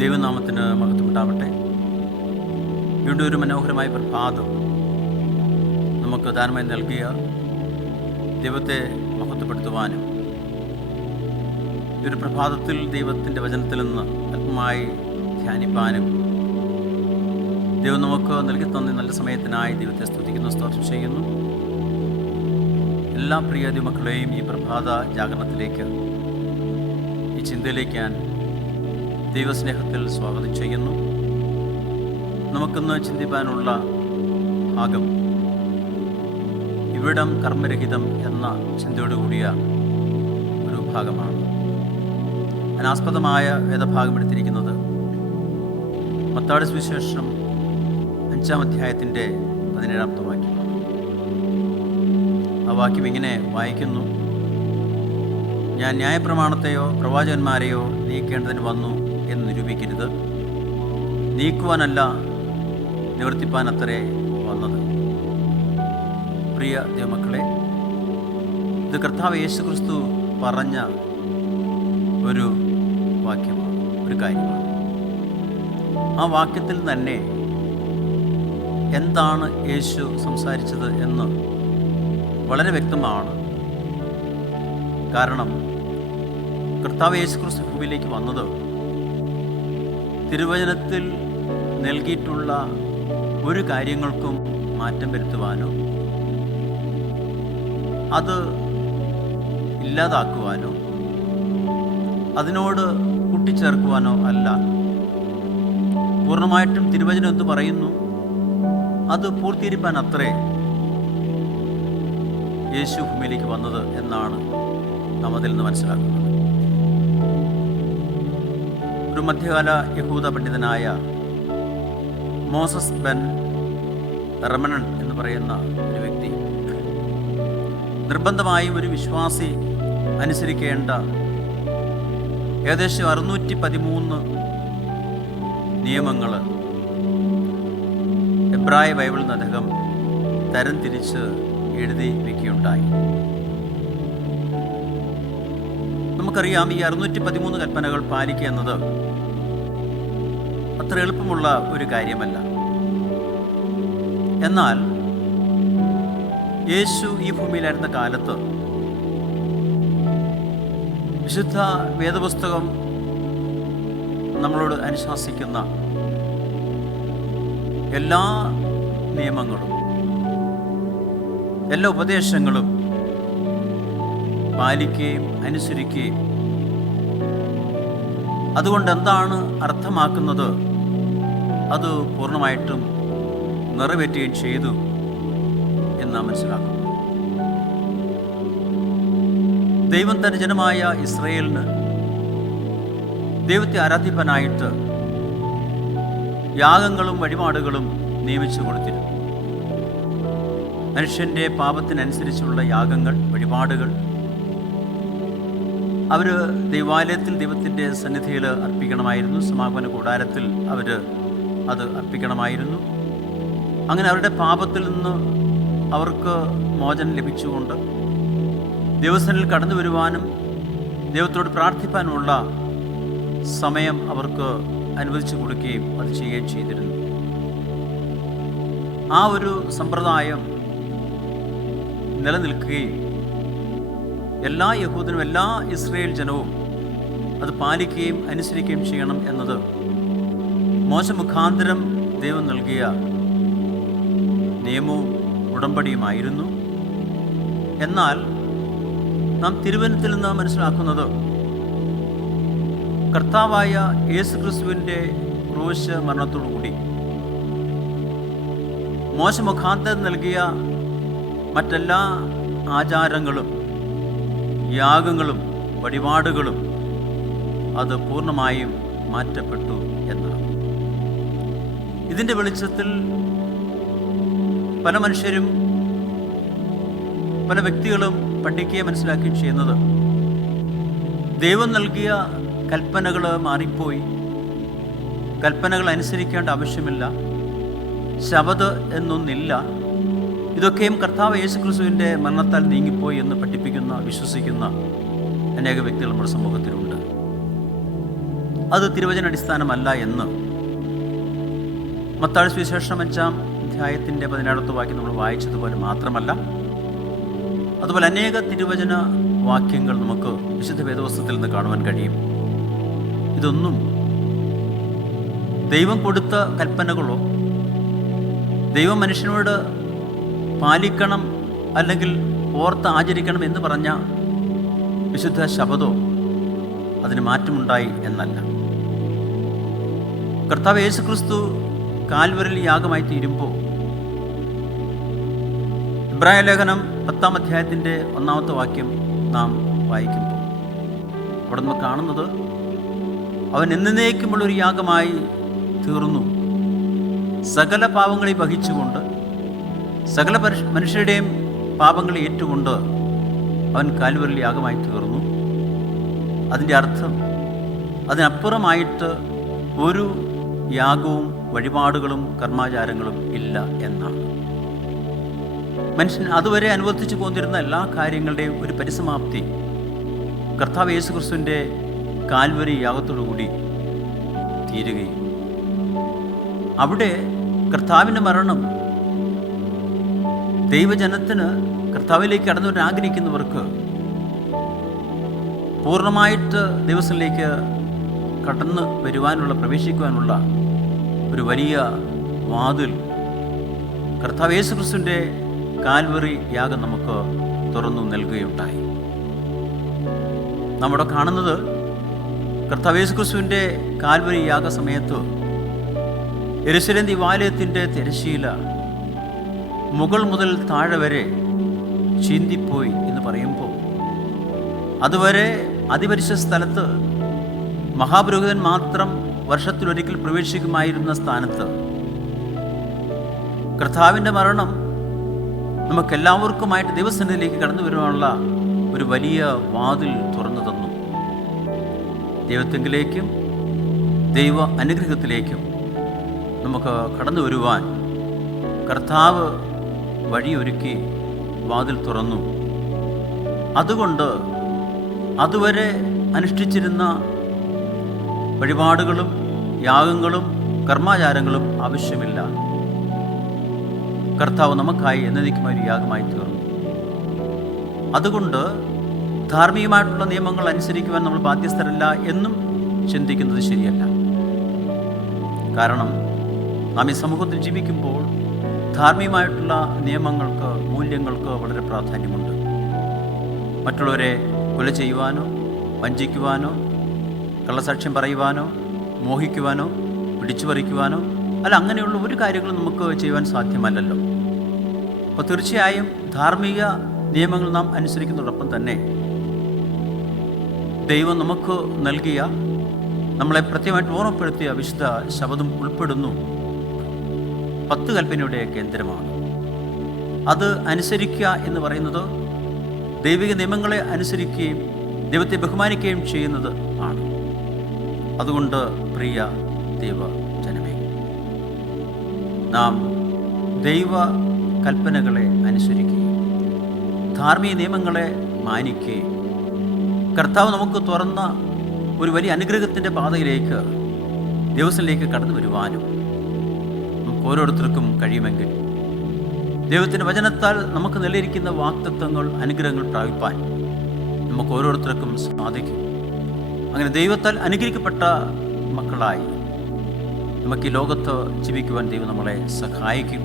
ദൈവനാമത്തിന് മഹത്വമുണ്ടാവട്ടെ. വീണ്ടും ഒരു മനോഹരമായ പ്രഭാതം നമുക്ക് ദാനമായി നൽകിയ ദൈവത്തെ മഹത്വപ്പെടുത്തുവാനും ഈ ഒരു പ്രഭാതത്തിൽ ദൈവത്തിൻ്റെ വചനത്തിൽ നിന്ന് അല്പമായി ധ്യാനിപ്പാനും ദൈവം നമുക്ക് നൽകി തന്ന നല്ല സമയത്തിനായി ദൈവത്തെ സ്തുതിക്കുന്നു, സ്തോത്രം ചെയ്യുന്നു. എല്ലാ പ്രിയ ദൈവമക്കളെയും ഈ പ്രഭാത ജാഗരണത്തിലേക്ക്, ഈ ചിന്തയിലേക്ക് ഞാൻ ദൈവസ്നേഹത്തിൽ സ്വാഗതം ചെയ്യുന്നു. നമുക്കിന്ന് ചിന്തിപ്പാനുള്ള ഭാഗം ഇവിടം കർമ്മരഹിതം എന്ന ചിന്തയോടുകൂടിയ ഒരു ഭാഗമാണ്. അതിനാസ്പദമായ വേദഭാഗം എടുത്തിരിക്കുന്നത് മത്തായിയുടെ സുവിശേഷം 5-ാം അധ്യായത്തിൻ്റെ 17-ാമത്തെ വാക്യമാണ്. ആ വാക്യം ഇങ്ങനെ വായിക്കുന്നു: ഞാൻ ന്യായപ്രമാണത്തെയോ പ്രവാചകന്മാരെയോ നീക്കേണ്ടതിന് വന്നു എന്ന് നിരൂപിക്കരുത്, നീക്കുവാനല്ല നിവർത്തിപ്പാനത്രേ വന്നത്. പ്രിയ ദൈവമക്കളെ, ഇത് കർത്താവ് യേശുക്രിസ്തു പറഞ്ഞ ഒരു വാക്യമാണ്, ഒരു കാര്യമാണ്. ആ വാക്യത്തിൽ തന്നെ എന്താണ് യേശു സംസാരിച്ചത് എന്ന് വളരെ വ്യക്തമാണ്. കാരണം കർത്താവ് യേശുക്രിസ്തു ഭൂമിയിലേക്ക് വന്നത് തിരുവചനത്തിൽ നൽകിയിട്ടുള്ള ഒരു കാര്യങ്ങൾക്കും മാറ്റം വരുത്തുവാനോ അത് ഇല്ലാതാക്കുവാനോ അതിനോട് കൂട്ടിച്ചേർക്കുവാനോ അല്ല. പൂർണ്ണമായിട്ടും തിരുവചനം എന്ത് പറയുന്നു അത് പൂർത്തീകരിപ്പാൻ അത്രേ യേശു ഭൂമിയിലേക്ക് വന്നത് എന്നാണ് നാം അതിൽ നിന്ന് മനസ്സിലാക്കുന്നത്. ഒരു മധ്യകാല യഹൂദ പണ്ഡിതനായ മോസസ് ബെൻ റമണൻ എന്ന് പറയുന്ന ഒരു വ്യക്തി നിർബന്ധമായും ഒരു വിശ്വാസി അനുസരിക്കേണ്ട ഏകദേശം 613 നിയമങ്ങൾ എബ്രായ ബൈബിൾ നദകം തരംതിരിച്ച് എഴുതി വയ്ക്കുകയുണ്ടായി. നമുക്കറിയാം, ഈ 613 കൽപ്പനകൾ പാലിക്കുക എന്നത് അത്ര എളുപ്പമുള്ള ഒരു കാര്യമല്ല. എന്നാൽ യേശു ഈ ഭൂമിയിലായിരുന്ന കാലത്ത് വിശുദ്ധ വേദപുസ്തകം നമ്മളോട് അനുശാസിക്കുന്ന എല്ലാ നിയമങ്ങളും എല്ലാ ഉപദേശങ്ങളും പാലിക്കുകയും അനുസരിക്കുകയും അതുകൊണ്ട് എന്താണ് അർത്ഥമാക്കുന്നത് അത് പൂർണ്ണമായിട്ടും നിറവേറ്റുകയും ചെയ്തു എന്ന് നാം മനസ്സിലാക്കുന്നു. ദൈവം തന്റെ ജനമായ ഇസ്രായേലിന് ദൈവത്തെ ആരാധിപ്പാനായിട്ട് യാഗങ്ങളും വഴിപാടുകളും നിയമിച്ചു കൊടുത്തിരുന്നു. മനുഷ്യൻ്റെ പാപത്തിനനുസരിച്ചുള്ള യാഗങ്ങൾ, വഴിപാടുകൾ അവർ ദൈവാലയത്തിൽ ദൈവത്തിൻ്റെ സന്നിധിയിൽ അർപ്പിക്കണമായിരുന്നു. സമാഗമന കൂടാരത്തിൽ അവർ അത് അർപ്പിക്കണമായിരുന്നു. അങ്ങനെ അവരുടെ പാപത്തിൽ നിന്ന് അവർക്ക് മോചനം ലഭിച്ചുകൊണ്ട് ദൈവസന്നിധിയിൽ കടന്നു വരുവാനും ദൈവത്തോട് പ്രാർത്ഥിപ്പാനുമുള്ള സമയം അവർക്ക് അനുവദിച്ചു കൊടുക്കുകയും അത് ചെയ്യുകയും ചെയ്തിരുന്നു. ആ ഒരു സമ്പ്രദായം നിലനിൽക്കുകയും എല്ലാ യഹൂദനും എല്ലാ ഇസ്രായേൽ ജനവും അത് പാലിക്കുകയും അനുസരിക്കുകയും ചെയ്യണം എന്നത് മോശ മുഖാന്തരം ദൈവം നൽകിയ നിയമവും ഉടമ്പടിയുമായിരുന്നു. എന്നാൽ നാം തിരുവചനത്തിൽ നിന്ന് മനസ്സിലാക്കുന്നത് കർത്താവായ യേശുക്രിസ്തുവിൻ്റെ ക്രൂശ് മരണത്തോടുകൂടി മോശ മുഖാന്തരം നൽകിയ മറ്റെല്ലാ ആചാരങ്ങളും യാഗങ്ങളും വഴിപാടുകളും അത് പൂർണ്ണമായും മാറ്റപ്പെട്ടു എന്നാണ്. ഇതിൻ്റെ വെളിച്ചത്തിൽ പല മനുഷ്യരും പല വ്യക്തികളും പഠിക്കുകയും മനസ്സിലാക്കുകയും ചെയ്യുന്നത് ദൈവം നൽകിയ കൽപ്പനകൾ മാറിപ്പോയി, കൽപ്പനകൾ അനുസരിക്കേണ്ട ആവശ്യമില്ല, ശബത് എന്നൊന്നില്ല, ഇതൊക്കെയും കർത്താവ് യേശുക്രിസ്തുവിൻ്റെ മരണത്താൽ നീങ്ങിപ്പോയി എന്ന് പഠിപ്പിക്കുന്ന, വിശ്വസിക്കുന്ന അനേക വ്യക്തികൾ നമ്മുടെ സമൂഹത്തിലുണ്ട്. അത് തിരുവചന അടിസ്ഥാനമല്ല എന്ന് മത്തായി സുവിശേഷം 5-ാം അധ്യായത്തിൻ്റെ 17-ാമത്തെ വാക്യം നമ്മൾ വായിച്ചതുപോലെ മാത്രമല്ല, അതുപോലെ അനേക തിരുവചന വാക്യങ്ങൾ നമുക്ക് വിശുദ്ധ വേദപുസ്തകത്തിൽ നിന്ന് കാണുവാൻ കഴിയും. ഇതൊന്നും ദൈവം കൊടുത്ത കൽപ്പനകളോ ദൈവം മനുഷ്യനോട് പാലിക്കണം അല്ലെങ്കിൽ ഓർത്ത് ആചരിക്കണം എന്ന് പറഞ്ഞ വിശുദ്ധ ശബദോ അതിന് മാറ്റമുണ്ടായി എന്നല്ല. കർത്താവ് യേശുക്രിസ്തു കാൽവരിൽ യാഗമായി തീരുമ്പോൾ ഇബ്രായ ലേഖനം 10-ാം അധ്യായത്തിൻ്റെ 1-ാമത്തെ വാക്യം നാം വായിക്കുമ്പോൾ അവിടെ നമ്മൾ കാണുന്നത് അവൻ എന്നേക്കുമുള്ളൊരു യാഗമായി തീർന്നു, സകല പാപങ്ങളെ വഹിച്ചുകൊണ്ട് സകല മനുഷ്യരുടെയും പാപങ്ങളെ ഏറ്റുകൊണ്ട് അവൻ കാൽവരിൽ യാഗമായി തീർന്നു. അതിൻ്റെ അർത്ഥം അതിനപ്പുറമായിട്ട് ഒരു യാഗവും വഴിപാടുകളും കർമാചാരങ്ങളും ഇല്ല എന്നാണ്. മനുഷ്യൻ അതുവരെ അനുവർത്തിച്ചു പോന്നിരുന്ന എല്ലാ കാര്യങ്ങളുടെയും ഒരു പരിസമാപ്തി കർത്താവ് യേശുക്രിസ്തുവിൻ്റെ കാൽവരി യാഗത്തോടുകൂടി തീരുകയും അവിടെ കർത്താവിൻ്റെ മരണം ദൈവജനത്തിന് കർത്താവിലേക്ക് കടന്നു വരാൻ ആഗ്രഹിക്കുന്നവർക്ക് പൂർണ്ണമായിട്ട് ദൈവത്തിലേക്ക് കടന്നു വരുവാനുള്ള പ്രവേശിക്കുവാനുള്ള ഒരു വലിയ വാതിൽ കർത്താവ് യേശുക്രിസ്തുവിൻ്റെ കാൽവറി യാഗം നമുക്ക് തുറന്നു നൽകുകയുണ്ടായി. നമ്മുടെ കാണുന്നത് കർത്താവ് യേശുക്രിസ്തുവിൻ്റെ കാൽവറി യാഗ സമയത്ത് യെരൂശലേം ദേവാലയത്തിൻ്റെ തിരശ്ശീല മുകൾ മുതൽ താഴെ വരെ ചീന്തിപ്പോയി എന്ന് പറയുമ്പോൾ, അതുവരെ അതിപരിശുദ്ധ സ്ഥലത്ത് മഹാപുരോഹിതൻ മാത്രം വർഷത്തിലൊരിക്കൽ പ്രവേശിക്കുമായിരുന്ന സ്ഥാനത്ത് കർത്താവിൻ്റെ മരണം നമുക്കെല്ലാവർക്കുമായിട്ട് ദൈവസന്നിധിയിലേക്ക് കടന്നു വരുവാനുള്ള ഒരു വലിയ വാതിൽ തുറന്നു തന്നു. ദൈവത്തെങ്കിലേക്കും ദൈവ അനുഗ്രഹത്തിലേക്കും നമുക്ക് കടന്നു വരുവാൻ കർത്താവ് വഴിയൊരുക്കി വാതിൽ തുറന്നു. അതുകൊണ്ട് അതുവരെ അനുഷ്ഠിച്ചിരുന്ന വഴിപാടുകളും യാഗങ്ങളും കർമാചാരങ്ങളും ആവശ്യമില്ല. കർത്താവ് നമുക്കായി എന്നേക്കുമായ ഒരു യാഗമായി തീർന്നു. അതുകൊണ്ട് ധാർമ്മികമായിട്ടുള്ള നിയമങ്ങൾ അനുസരിക്കുവാൻ നമ്മൾ ബാധ്യസ്ഥരല്ല എന്നും ചിന്തിക്കുന്നത് ശരിയല്ല. കാരണം നാം ഈ സമൂഹത്തിൽ ജീവിക്കുമ്പോൾ ധാർമ്മികമായിട്ടുള്ള നിയമങ്ങൾക്ക്, മൂല്യങ്ങൾക്ക് വളരെ പ്രാധാന്യമുണ്ട്. മറ്റുള്ളവരെ കൊല ചെയ്യുവാനോ വഞ്ചിക്കുവാനോ കള്ളസാക്ഷ്യം പറയുവാനോ മോഹിക്കുവാനോ പിടിച്ചു പറിക്കുവാനോ അല്ല, അങ്ങനെയുള്ള ഒരു കാര്യങ്ങളും നമുക്ക് ചെയ്യുവാൻ സാധ്യമല്ലല്ലോ. അപ്പോൾ തീർച്ചയായും ധാർമ്മിക നിയമങ്ങൾ നാം അനുസരിക്കുന്നതോടൊപ്പം തന്നെ ദൈവം നമുക്ക് നൽകിയ, നമ്മളെ പ്രത്യേകമായിട്ട് ഓർമ്മപ്പെടുത്തിയ വിശുദ്ധ ശബദം ഉൾപ്പെടുന്നു. 10 കൽപ്പനയുടെ കേന്ദ്രമാണ്. അത് അനുസരിക്കുക എന്ന് പറയുന്നത് ദൈവിക നിയമങ്ങളെ അനുസരിക്കുകയും ദൈവത്തെ ബഹുമാനിക്കുകയും ചെയ്യുന്നത് ആണ്. അതുകൊണ്ട് പ്രിയ ദൈവജനമേ, നാം ദൈവ കൽപ്പനകളെ അനുസരിക്കുകയും ധാർമ്മിക നിയമങ്ങളെ മാനിക്കുകയും കർത്താവ് നമുക്ക് തുറന്ന ഒരു വലിയ അനുഗ്രഹത്തിൻ്റെ പാതയിലേക്ക് ദൈവത്തിലേക്ക് കടന്നു വരുവാനും നമുക്ക് ഓരോരുത്തർക്കും കഴിയുമെങ്കിൽ ദൈവത്തിൻ്റെ വചനത്താൽ നമുക്ക് നൽകിയിരിക്കുന്ന വാഗ്ദത്തങ്ങൾ, അനുഗ്രഹങ്ങൾ പ്രാപിപ്പാൻ നമുക്ക് ഓരോരുത്തർക്കും സാധിക്കും. അങ്ങനെ ദൈവത്താൽ അനുഗ്രഹിക്കപ്പെട്ട മക്കളായി നമുക്ക് ഈ ലോകത്ത് ജീവിക്കുവാൻ ദൈവം നമ്മളെ സഹായിക്കും.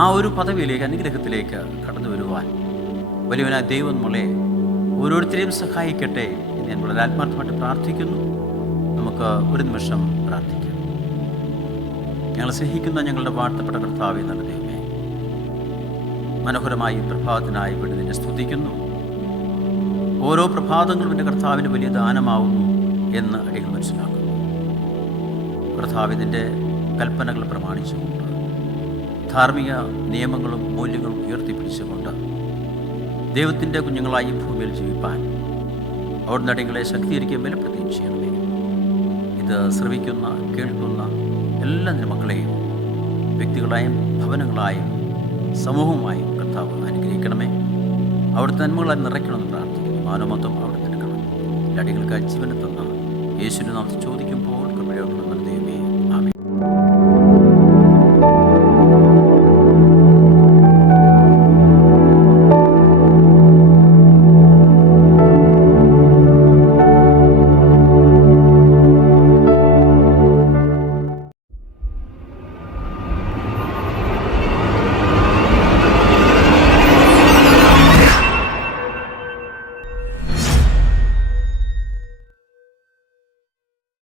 ആ ഒരു പദവിയിലേക്ക്, അനുഗ്രഹത്തിലേക്ക് കടന്നു വരുവാൻ വലിയവനായ ദൈവം നമ്മളെ ഓരോരുത്തരെയും സഹായിക്കട്ടെ എന്ന് ഞാൻ വളരെ ആത്മാർത്ഥമായിട്ട് പ്രാർത്ഥിക്കുന്നു. നമുക്ക് ഒരു നിമിഷം പ്രാർത്ഥിക്കാം. ഞങ്ങൾ സ്നേഹിക്കുന്ന ഞങ്ങളുടെ വാഴ്ത്തപ്പെട്ട കർത്താവേ, നല്ല ദൈവമേ, മനോഹരമായി പ്രഭാതത്തിനായി ഇവിടെ നിന്നെ സ്തുതിക്കുന്നു. ഓരോ പ്രഭാതങ്ങളും എൻ്റെ കർത്താവിന് വലിയ ദാനമാവുന്നു എന്ന് അടികൾ മനസ്സിലാക്കുന്നു. കർത്താവിൻ്റെ കൽപ്പനകൾ പ്രമാണിച്ചുകൊണ്ട് ധാർമ്മിക നിയമങ്ങളും മൂല്യങ്ങളും ഉയർത്തിപ്പിടിച്ചുകൊണ്ട് ദൈവത്തിൻ്റെ കുഞ്ഞുങ്ങളായി ഭൂമിയിൽ ജീവിപ്പാൻ അവിടുന്ന് അടികളെ ശക്തീകരിക്കുകയും ബലപ്പെടുത്തുകയും ചെയ്യണമേ. ഇത് ശ്രവിക്കുന്ന, കേൾക്കുന്ന എല്ലാ മക്കളെയും വ്യക്തികളായും ഭവനങ്ങളായും സമൂഹമായും കർത്താവ് അനുഗ്രഹിക്കണമേ. അവിടുത്തെ നന്മകളായി നിറയ്ക്കണമെന്ന് പ്രാർത്ഥിക്കുന്നു. മാനവത്വം അവിടുത്തെ എടുക്കണം. അടികൾക്ക് ജീവനെ തന്ന യേശുവിൻ്റെ നാമത്തിൽ ചോദിക്കുമ്പോൾ